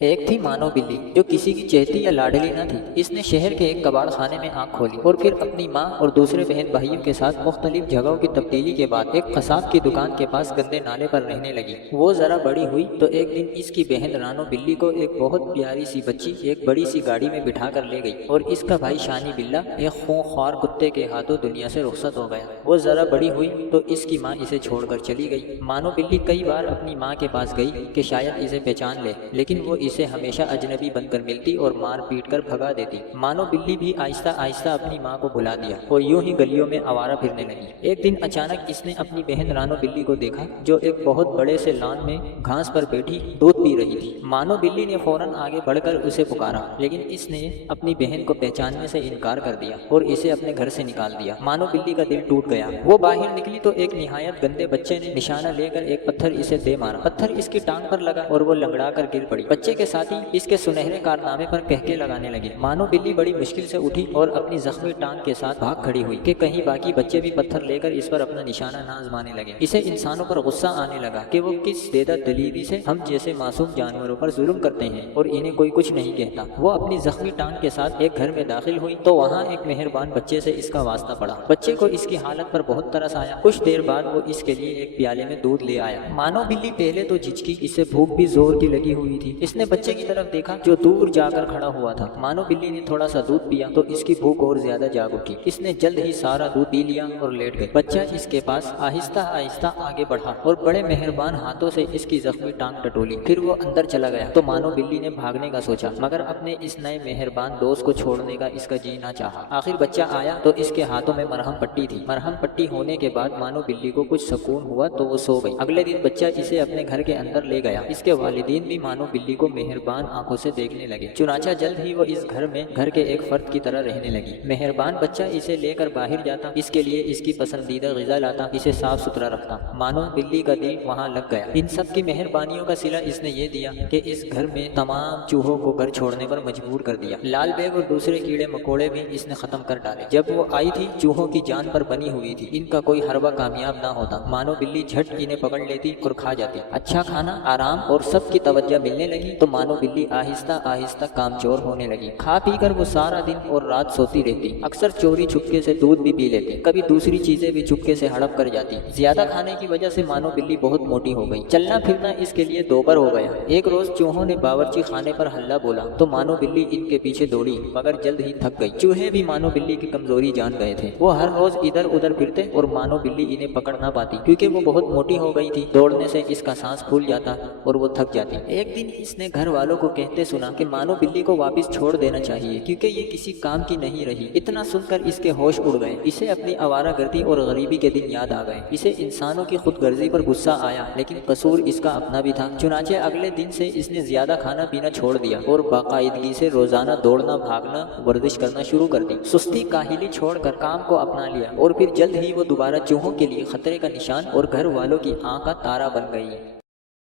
एक थी मानो बिल्ली जो किसी की चहेती या लाडली न थी। इसने शहर के एक कबाड़ खाने में आंख खोली और फिर अपनी माँ और दूसरे बहन भाइयों के साथ मुख्तलिफ जगहों की तब्दीली के बाद एक कसाब की दुकान के पास गंदे नाले पर रहने लगी। वो जरा बड़ी हुई तो एक दिन इसकी बहन रानो बिल्ली को एक बहुत प्यारी सी बच्ची एक बड़ी सी गाड़ी में बिठा कर ले गई और इसका भाई शानी बिल्ला एक खूंखार कुत्ते के हाथों दुनिया से रुखसत हो गया। वो जरा बड़ी हुई तो इसकी माँ इसे छोड़कर चली गई। मानो बिल्ली कई बार अपनी माँ के पास गई कि शायद इसे पहचान ले, लेकिन वो इसे हमेशा अजनबी बनकर मिलती और मार पीट कर भगा देती। मानो बिल्ली भी आहिस्ता आहिस्ता अपनी माँ को भुला दिया और यूं ही गलियों में आवारा फिरने लगी। एक दिन अचानक इसने अपनी बहन रानो बिल्ली को देखा जो एक बहुत बड़े से लॉन में घास पर बैठी दूध पी रही थी। मानो बिल्ली ने फौरन आगे बढ़कर उसे पुकारा, लेकिन इसने अपनी बहन को पहचानने से इनकार कर दिया और इसे अपने घर से निकाल दिया। मानो बिल्ली का दिल टूट गया। वो बाहर निकली तो एक निहायत गंदे बच्चे ने निशाना लेकर एक पत्थर इसे दे मारा। पत्थर इसकी टांग पर लगा और वो लंगड़ा कर गिर पड़ी। बच्चे के साथ ही इसके सुनहरे कारनामे पर कहके लगाने लगे। मानो बिल्ली बड़ी मुश्किल से उठी और अपनी जख्मी टांग के साथ भाग खड़ी हुई कि कहीं बाकी बच्चे भी पत्थर लेकर इस पर अपना निशाना ना आजमाने लगे। इसे इंसानों पर गुस्सा आने लगा कि वो किस बेदर्द दलीली से हम जैसे मासूम जानवरों पर जुल्म करते हैं और इन्हें कोई कुछ नहीं कहता। वो अपनी जख्मी टांग के साथ एक घर में दाखिल हुई तो वहाँ एक मेहरबान बच्चे से इसका वास्ता पड़ा। बच्चे को इसकी हालत पर बहुत तरस आया। कुछ देर बाद वो इसके लिए एक प्याले में दूध ले आया। मानो बिल्ली पहले तो झिझकी, इसे भूख भी जोर की लगी हुई थी। इसने बच्चे की तरफ देखा जो दूर जाकर खड़ा हुआ था। मानो बिल्ली ने थोड़ा सा दूध पिया तो इसकी भूख और ज्यादा जाग उठी। इसने जल्द ही सारा दूध पी लिया और लेट गई। बच्चा इसके पास आहिस्ता आहिस्ता आगे बढ़ा और बड़े मेहरबान हाथों से इसकी जख्मी टांग टटोली। फिर वो अंदर चला गया तो मानो बिल्ली ने भागने का सोचा, मगर अपने इस नए मेहरबान दोस्त को छोड़ने का इसका जी ना चाहा। आखिर बच्चा आया तो इसके हाथों में मरहम पट्टी थी। मरहम पट्टी होने के बाद मानो बिल्ली को कुछ सुकून हुआ तो वो सो गई। अगले दिन बच्चा इसे अपने घर के अंदर ले गया। इसके वालिदीन भी मानो बिल्ली को मेहरबान आंखों से देखने लगे। चुनाचा जल्द ही वो इस घर में घर के एक फर्द की तरह रहने लगी। मेहरबान बच्चा इसे लेकर बाहर जाता, इसके लिए इसकी पसंदीदा ग़िज़ा लाता, इसे साफ सुथरा रखता। मानो बिल्ली का दिल वहाँ लग गया। इन सब की मेहरबानियों का सिला इसने ये दिया कि इस घर में तमाम चूहों को घर छोड़ने पर मजबूर कर दिया। लाल बेग और दूसरे कीड़े मकोड़े भी इसने खत्म कर डाले। जब वो आई थी चूहों की जान पर बनी हुई थी। इनका कोई हरबा कामयाब ना होता। मानो बिल्ली झट इन्हें पकड़ लेती और खा जाती। अच्छा खाना, आराम और सबकी तवज्जो मिलने लगी तो मानो बिल्ली आहिस्ता आहिस्ता कामचोर होने लगी। खा पी कर वो सारा दिन और रात सोती रहती। अक्सर चोरी छुपके से दूध भी पी लेती। कभी दूसरी चीजें भी चुपके से हड़प कर जाती। ज्यादा खाने की वजह से मानो बिल्ली बहुत मोटी हो गई। चलना फिरना इसके लिए दोबर हो गया। एक रोज चूहों ने बावर्ची खाने पर हल्ला बोला तो मानो बिल्ली इनके पीछे दौड़ी, मगर जल्द ही थक गई। चूहे भी मानो बिल्ली की कमजोरी जान गए थे। वो हर रोज इधर उधर फिरते और मानो बिल्ली इन्हें पकड़ ना पाती क्योंकि वो बहुत मोटी हो गई थी। दौड़ने से इसका सांस फूल जाता और वो थक जाती। एक दिन इसने घर वालों को कहते सुना कि मानो बिल्ली को वापस छोड़ देना चाहिए क्योंकि ये किसी काम की नहीं रही। इतना सुनकर इसके होश उड़ गए। इसे अपनी आवारागर्दी और गरीबी के दिन याद आ गए। इसे इंसानों की खुदगर्जी पर गुस्सा आया, लेकिन कसूर इसका अपना भी था। चुनाचे अगले दिन से इसने ज्यादा खाना पीना छोड़ दिया और बाकायदगी से रोजाना दौड़ना, भागना, वर्जिश करना शुरू कर दी। सुस्ती काहिली छोड़कर काम को अपना लिया और फिर जल्द ही वो दोबारा चूहों के लिए खतरे का निशान और घर वालों की आंख का तारा बन गई।